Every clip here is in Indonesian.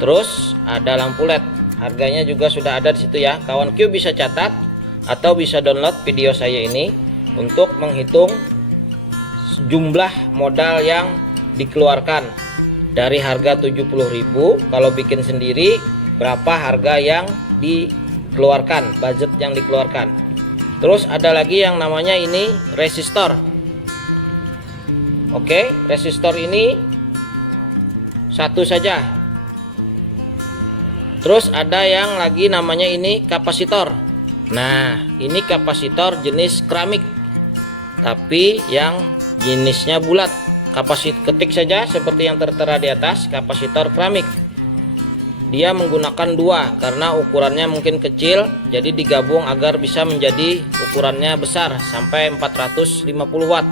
Terus ada lampu LED, harganya juga sudah ada di situ ya. Kawan Q bisa catat atau bisa download video saya ini untuk menghitung jumlah modal yang dikeluarkan dari harga 70.000. Kalau bikin sendiri berapa harga yang dikeluarkan, budget yang dikeluarkan. Terus ada lagi yang namanya ini resistor. Oke, resistor ini satu saja. Terus ada yang lagi namanya ini kapasitor. Nah, ini kapasitor jenis keramik, tapi yang jenisnya bulat. Ketik saja seperti yang tertera di atas, kapasitor keramik. Dia menggunakan dua karena ukurannya mungkin kecil, jadi digabung agar bisa menjadi ukurannya besar sampai 450 watt.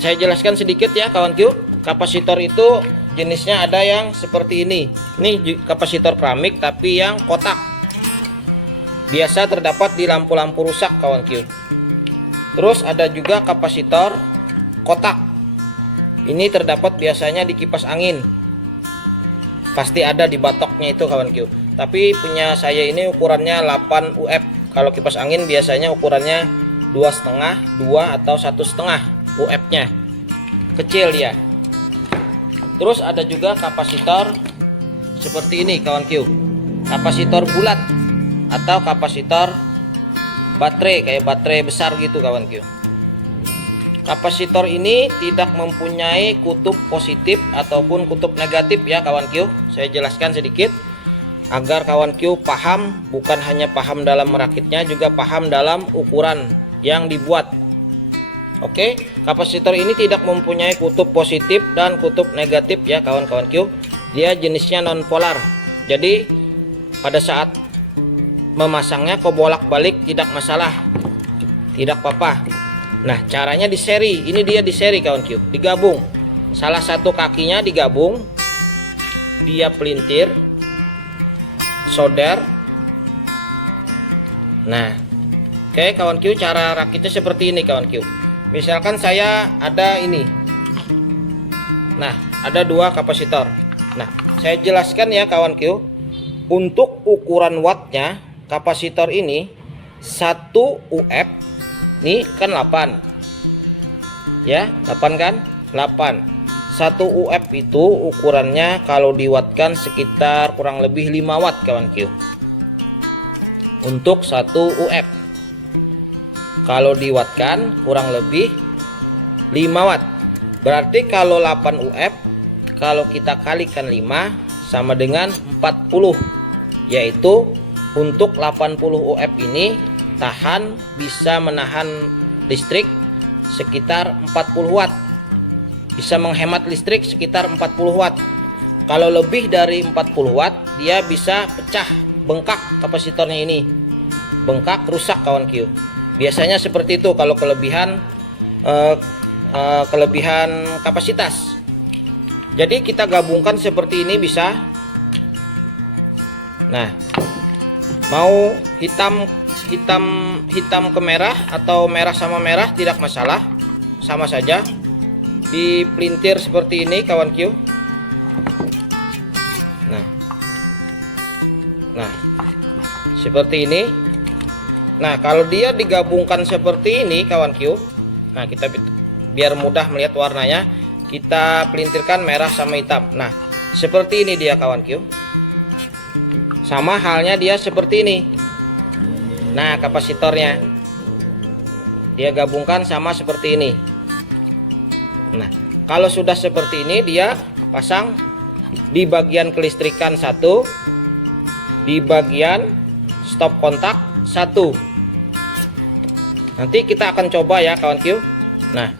Saya jelaskan sedikit ya kawan Q. Kapasitor itu jenisnya ada yang seperti ini. Ini kapasitor keramik tapi yang kotak. Biasa terdapat di lampu-lampu rusak kawan Q. Terus ada juga kapasitor kotak. Ini terdapat biasanya di kipas angin. Pasti ada di batoknya itu kawan Q. Tapi punya saya ini ukurannya 8 UF. Kalau kipas angin biasanya ukurannya 2,5, 2 atau 1,5 UF-nya. Kecil dia. Terus ada juga kapasitor seperti ini kawan Q. Kapasitor bulat atau kapasitor baterai, kayak baterai besar gitu kawan Q. Kapasitor ini tidak mempunyai kutub positif ataupun kutub negatif ya kawan Q. Saya jelaskan sedikit agar kawan Q paham, bukan hanya paham dalam merakitnya, juga paham dalam ukuran yang dibuat. Oke, kapasitor ini tidak mempunyai kutub positif dan kutub negatif ya kawan-kawan Q. Dia jenisnya non polar. Jadi pada saat memasangnya kau bolak-balik tidak masalah, tidak apa-apa. Nah, caranya di seri. Ini dia di seri kawan Q. Digabung. Salah satu kakinya digabung. Dia pelintir. Solder. Nah, oke kawan Q, cara rakitnya seperti ini kawan Q. Misalkan saya ada ini. Nah, ada dua kapasitor. Nah, saya jelaskan ya kawan Q. Untuk ukuran wattnya, kapasitor ini 1 UF. Ini kan 8 ya, 8 kan, 8. 1 UF itu ukurannya kalau diwattkan sekitar kurang lebih 5 watt kawan Q. Untuk 1 UF kalau diwattkan kurang lebih 5 watt. Berarti kalau 8 UF kalau kita kalikan 5 sama dengan 40, yaitu untuk 80 UF ini bisa menahan listrik sekitar 40 watt. Bisa menghemat listrik sekitar 40 watt. Kalau lebih dari 40 watt dia bisa pecah, bengkak kapasitornya ini. Bengkak, rusak kawan Q. Biasanya seperti itu kalau kelebihan kapasitas. Jadi kita gabungkan seperti ini bisa. Nah, mau hitam ke merah atau merah sama merah tidak masalah, sama saja. Dipelintir seperti ini kawan Q. Nah seperti ini. Nah, kalau dia digabungkan seperti ini kawan Q, nah kita biar mudah melihat warnanya, kita pelintirkan merah sama hitam. Nah, seperti ini dia kawan Q. Sama halnya dia seperti ini. Nah, kapasitornya dia gabungkan sama seperti ini. Nah, kalau sudah seperti ini dia pasang di bagian kelistrikan 1, di bagian stop kontak 1. Nanti kita akan coba ya kawan Q. Nah,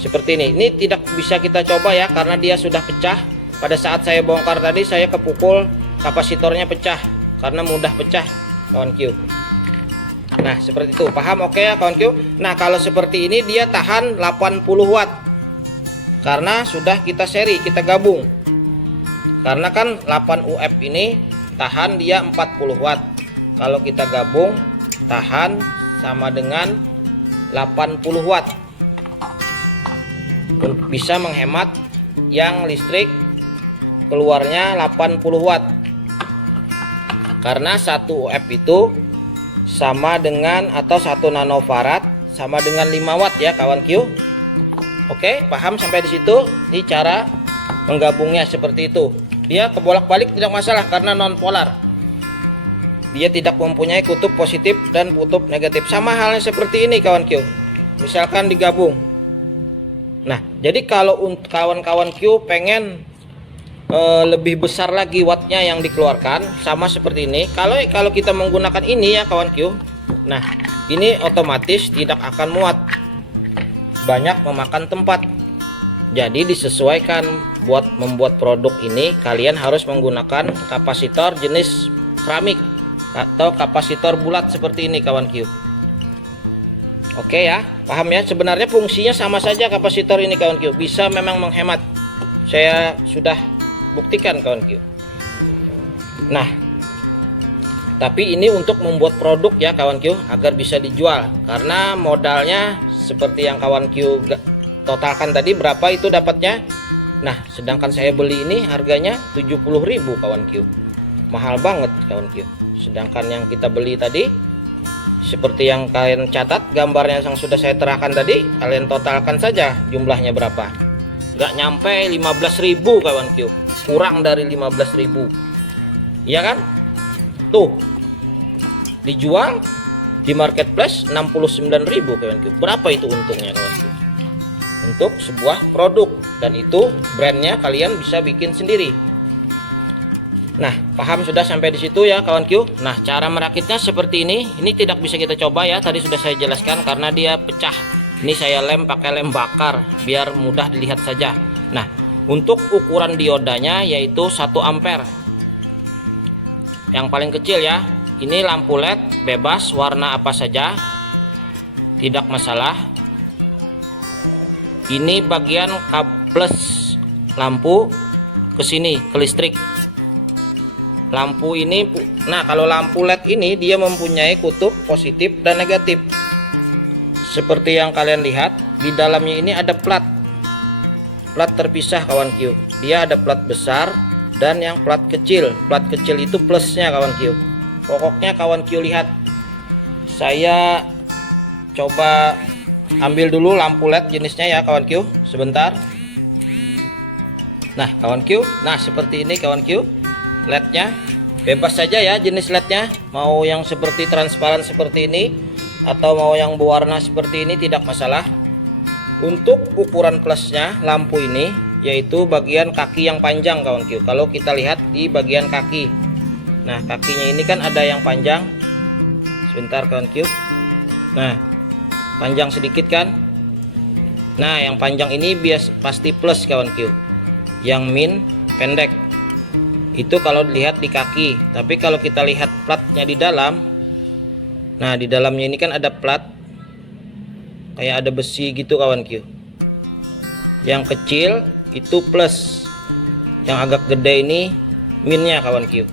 seperti ini. Ini tidak bisa kita coba ya karena dia sudah pecah. Pada saat saya bongkar tadi saya kepukul, kapasitornya pecah karena mudah pecah kawan Q. Nah, seperti itu. Paham oke ya kawan Q? Nah, kalau seperti ini dia tahan 80 watt. Karena sudah kita seri, kita gabung. Karena kan 8 UF ini tahan dia 40 watt. Kalau kita gabung tahan sama dengan 80 watt. Bisa menghemat yang listrik keluarnya 80 watt. Karena 1 UF itu sama dengan atau 1 nanofarad sama dengan 5 watt ya kawan Q. Oke, paham sampai di situ? Ini cara menggabungnya seperti itu. Dia kebolak-balik tidak masalah karena non polar. Dia tidak mempunyai kutub positif dan kutub negatif. Sama halnya seperti ini kawan Q. Misalkan digabung. Nah, jadi kalau untuk kawan-kawan Q pengen lebih besar lagi wattnya yang dikeluarkan, sama seperti ini. Kalau kita menggunakan ini ya kawan Q. Nah, ini otomatis tidak akan muat. Banyak memakan tempat. Jadi disesuaikan buat membuat produk ini kalian harus menggunakan kapasitor jenis keramik atau kapasitor bulat seperti ini kawan Q. Oke ya, paham ya? Sebenarnya fungsinya sama saja kapasitor ini kawan Q. Bisa memang menghemat. Saya sudah buktikan kawan Q. Nah, tapi ini untuk membuat produk ya kawan Q agar bisa dijual. Karena modalnya seperti yang kawan Q totalkan tadi berapa itu dapatnya. Nah, sedangkan saya beli ini harganya 70.000 kawan Q. Mahal banget kawan Q. Sedangkan yang kita beli tadi seperti yang kalian catat gambarnya yang sudah saya terahkan tadi, kalian totalkan saja jumlahnya berapa. Nggak nyampe 15.000 kawan Q. Kurang dari 15.000. Iya kan? Tuh. Dijual di marketplace 69.000 kawan Q. Berapa itu untungnya kawan Q? Untuk sebuah produk, dan itu brandnya kalian bisa bikin sendiri. Nah, paham sudah sampai di situ ya kawan Q. Nah, cara merakitnya seperti ini. Ini tidak bisa kita coba ya, tadi sudah saya jelaskan karena dia pecah. Ini saya lem pakai lem bakar biar mudah dilihat saja. Nah, untuk ukuran diodanya yaitu 1 ampere. Yang paling kecil ya. Ini lampu LED bebas warna apa saja. Tidak masalah. Ini bagian plus lampu ke sini ke listrik. Lampu ini, nah kalau lampu LED ini dia mempunyai kutub positif dan negatif. Seperti yang kalian lihat, di dalamnya ini ada plat terpisah kawan Q. Dia ada plat besar dan yang plat kecil. Plat kecil itu plusnya kawan Q. Pokoknya kawan Q lihat, saya coba ambil dulu lampu LED jenisnya ya kawan Q. Sebentar. Nah kawan Q, nah seperti ini kawan Q. LED-nya bebas saja ya jenis LED-nya, mau yang seperti transparan seperti ini atau mau yang berwarna seperti ini tidak masalah. Untuk ukuran plusnya lampu ini yaitu bagian kaki yang panjang kawan Q. Kalau kita lihat di bagian kaki, nah kakinya ini kan ada yang panjang. Sebentar kawan Q. Nah, panjang sedikit kan. Nah, yang panjang ini pasti plus kawan Q. Yang min pendek. Itu kalau dilihat di kaki. Tapi kalau kita lihat platnya di dalam, nah di dalamnya ini kan ada plat kayak ada besi gitu kawan Q. Yang kecil itu plus, yang agak gede ini minnya kawan Q.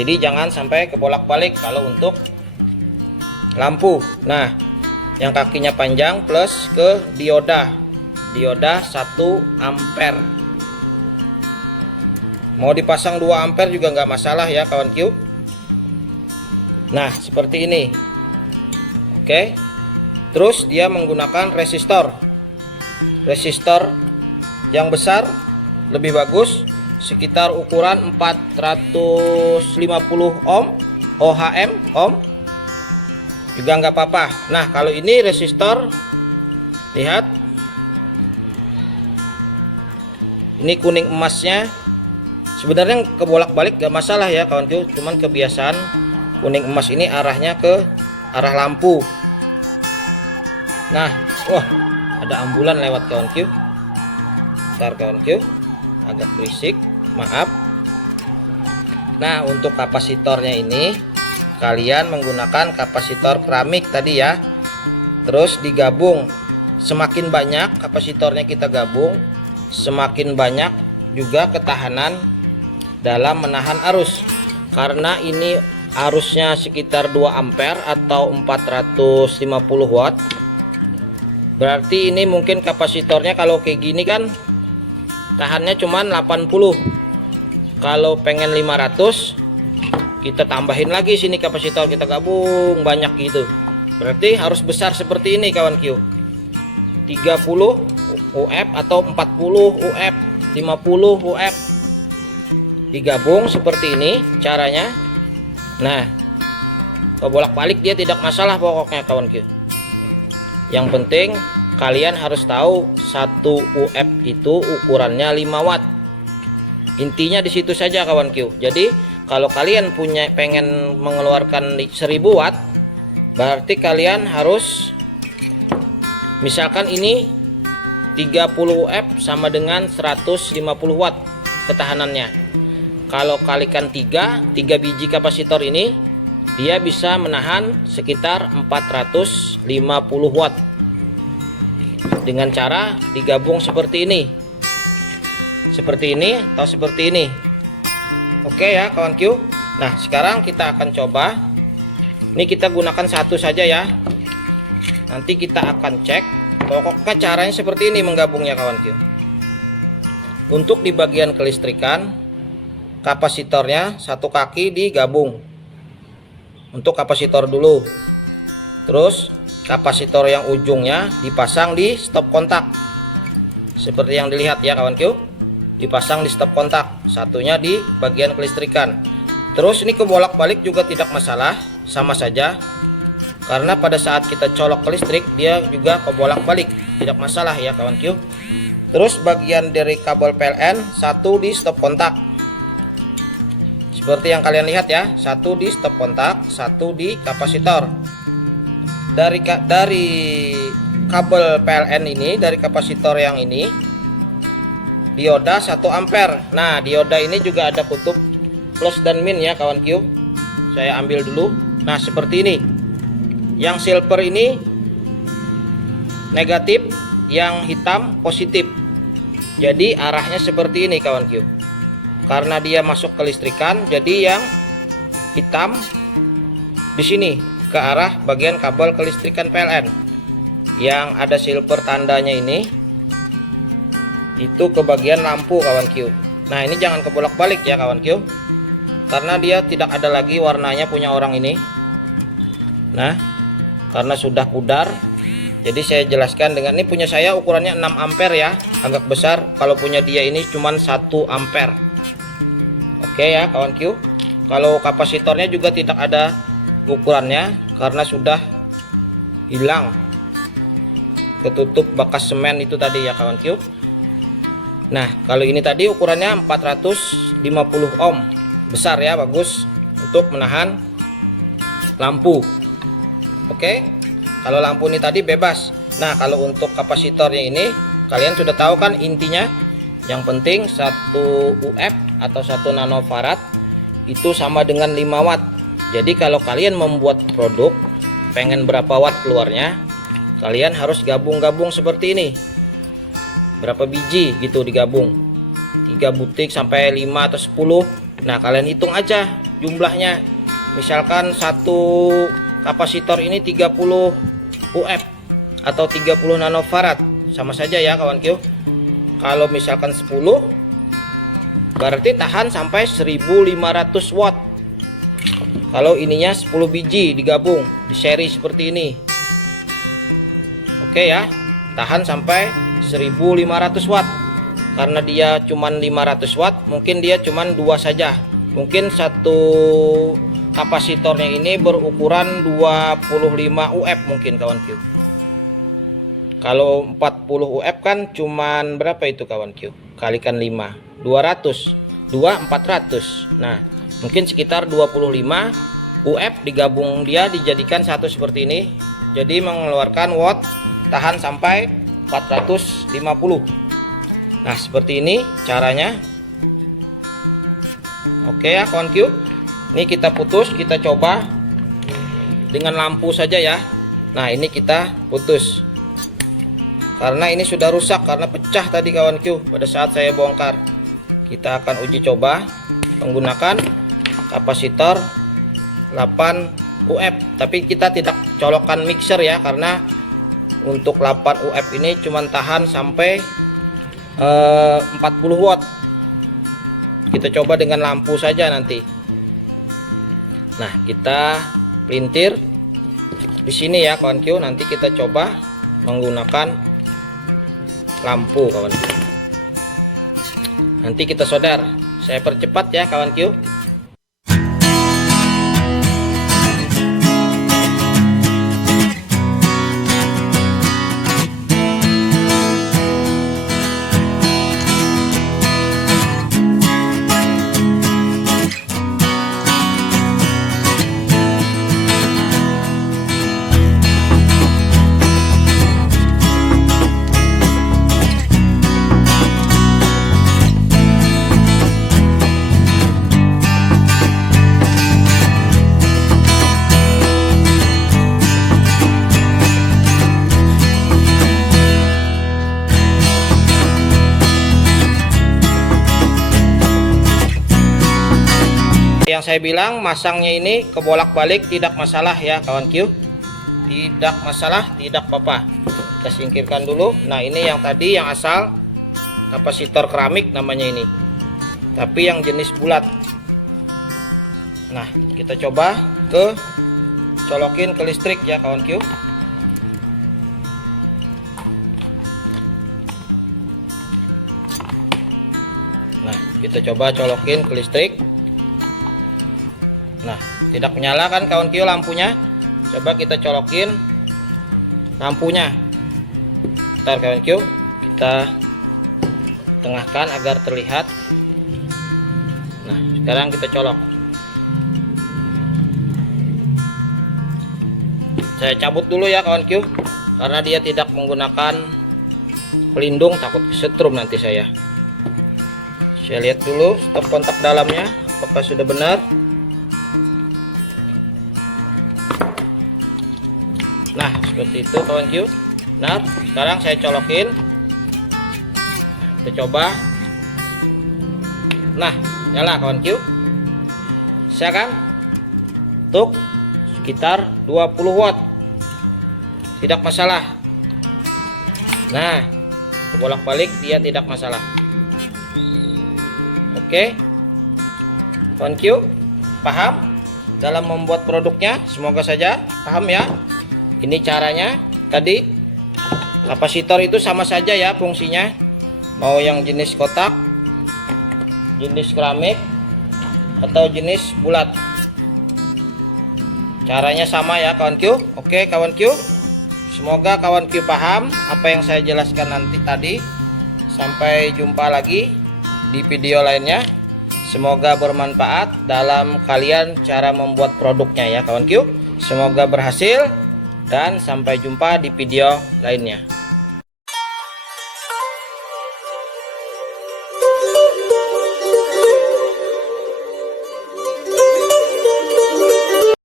Jadi jangan sampai kebolak-balik kalau untuk lampu. Nah, yang kakinya panjang plus ke dioda 1 ampere. Mau dipasang 2 ampere juga nggak masalah ya kawan Q. Nah seperti ini. Oke. Terus dia menggunakan resistor yang besar, lebih bagus, sekitar ukuran 450 ohm juga nggak apa-apa. Nah kalau ini resistor, lihat ini kuning emasnya. Sebenarnya kebolak-balik gak masalah ya kawan Q, cuman kebiasaan kuning emas ini arahnya ke arah lampu. Nah, wah ada ambulan lewat kawan Q. Bentar kawan Q, agak berisik, maaf. Nah untuk kapasitornya ini kalian menggunakan kapasitor keramik tadi ya. Terus digabung, semakin banyak kapasitornya kita gabung, semakin banyak juga ketahanan dalam menahan arus. Karena ini arusnya sekitar 2 ampere atau 450 watt, berarti ini mungkin kapasitornya kalau kayak gini kan tahannya cuman 80. Kalau pengen 500, kita tambahin lagi sini kapasitor, kita gabung banyak gitu. Berarti harus besar seperti ini kawan Q. 30 UF atau 40 UF, 50 UF. Digabung seperti ini caranya. Nah, kebolak-balik dia tidak masalah pokoknya kawan Q. Yang penting kalian harus tahu 1 UF itu ukurannya 5 watt. Intinya di situ saja kawan Q. Jadi kalau kalian pengen mengeluarkan 1000 watt, berarti kalian harus, misalkan ini 30 UF sama dengan 150 watt ketahanannya. Kalau kalikan 3 biji kapasitor ini, dia bisa menahan sekitar 450 watt dengan cara digabung seperti ini, atau seperti ini. Oke ya kawan Q. Nah sekarang kita akan coba. Ini kita gunakan satu saja ya. Nanti kita akan cek. Pokoknya caranya seperti ini menggabungnya kawan Q. Untuk di bagian kelistrikan, kapasitornya satu kaki digabung. Untuk kapasitor dulu. Terus kapasitor yang ujungnya dipasang di stop kontak. Seperti yang dilihat ya kawan Q. Dipasang di stop kontak, satunya di bagian kelistrikan. Terus ini kebolak-balik juga tidak masalah, sama saja. Karena pada saat kita colok ke listrik, dia juga kebolak-balik, tidak masalah ya kawan Q. Terus bagian dari kabel PLN satu di stop kontak. Seperti yang kalian lihat ya, satu di stop kontak, satu di kapasitor. Dari kabel PLN ini, dari kapasitor yang ini, dioda 1 ampere. Nah dioda ini juga ada kutub plus dan min ya kawan Q. Saya ambil dulu. Nah seperti ini. Yang silver ini negatif, yang hitam positif. Jadi arahnya seperti ini kawan Q. Karena dia masuk ke listrikan, jadi yang hitam di sini ke arah bagian kabel kelistrikan PLN. Yang ada silver tandanya ini itu ke bagian lampu kawan Q. Nah ini jangan kebolak-balik ya kawan Q, karena dia tidak ada lagi warnanya punya orang ini. Nah karena sudah pudar, jadi saya jelaskan dengan ini punya saya ukurannya 6 ampere ya, agak besar. Kalau punya dia ini cuman 1 ampere. Oke ya kawan Q. Kalau kapasitornya juga tidak ada ukurannya karena sudah hilang, ketutup bekas semen itu tadi ya kawan Q. Nah kalau ini tadi ukurannya 450 ohm, besar ya, bagus untuk menahan lampu. Oke, kalau lampu ini tadi bebas. Nah kalau untuk kapasitornya ini kalian sudah tahu kan intinya. Yang penting 1 UF atau 1 nanofarad itu sama dengan 5 watt. Jadi kalau kalian membuat produk pengen berapa watt keluarnya, kalian harus gabung-gabung seperti ini. Berapa biji gitu digabung, 3 butik sampai 5 atau 10. Nah kalian hitung aja jumlahnya. Misalkan satu kapasitor ini 30 UF atau 30 nanofarad, sama saja ya kawan Q. Kalau misalkan 10 berarti tahan sampai 1500 watt. Kalau ininya 10 biji digabung di seri seperti ini. Oke ya, tahan sampai 1500 watt. Karena dia cuman 500 watt, mungkin dia cuman 2 saja. Mungkin satu kapasitornya ini berukuran 25 UF mungkin kawan Q. Kalau 40 UF kan cuman berapa itu kawan Q? Kalikan 5, 200, 400. Nah mungkin sekitar 25 UF digabung, dia dijadikan satu seperti ini. Jadi mengeluarkan watt tahan sampai 450. Nah seperti ini caranya. Oke ya kawan Q. Ini kita putus, kita coba dengan lampu saja ya. Nah ini kita putus karena ini sudah rusak, karena pecah tadi kawan Q pada saat saya bongkar. Kita akan uji coba menggunakan kapasitor 8 UF, tapi kita tidak colokkan mixer ya, karena untuk 8 UF ini cuma tahan sampai 40 watt. Kita coba dengan lampu saja nanti. Nah, kita pelintir di sini ya kawan Q. Nanti kita coba menggunakan lampu kawan Q. Nanti kita solder. Saya percepat ya kawan Q. Yang saya bilang masangnya ini kebolak-balik tidak masalah ya kawan Q, tidak masalah, tidak apa-apa. Kita singkirkan dulu. Nah, ini yang tadi yang asal kapasitor keramik namanya ini, tapi yang jenis bulat. Nah, kita coba colokin ke listrik ya kawan Q. Nah, kita coba colokin ke listrik. Nah, tidak menyala kan kawan Q lampunya. Coba kita colokin lampunya. Ntar kawan Q, kita tengahkan agar terlihat. Nah, sekarang kita colok. Saya cabut dulu ya kawan Q, karena dia tidak menggunakan pelindung, takut kesetrum nanti saya. Saya lihat dulu stop kontak dalamnya apakah sudah benar. Nah, seperti itu kawan Q. Nah, sekarang saya colokin. Kita coba. Nah, nyala kawan Q. Bisa kan? Untuk sekitar 20 watt. Tidak masalah. Nah, bolak-balik dia tidak masalah. Oke. Kawan Q, paham dalam membuat produknya? Semoga saja paham ya. Ini caranya. Tadi kapasitor itu sama saja ya fungsinya, mau yang jenis kotak, jenis keramik, atau jenis bulat, caranya sama ya kawan Q. Oke kawan Q, semoga kawan Q paham apa yang saya jelaskan nanti tadi. Sampai jumpa lagi di video lainnya. Semoga bermanfaat dalam kalian cara membuat produknya ya kawan Q. Semoga berhasil. Dan sampai jumpa di video lainnya.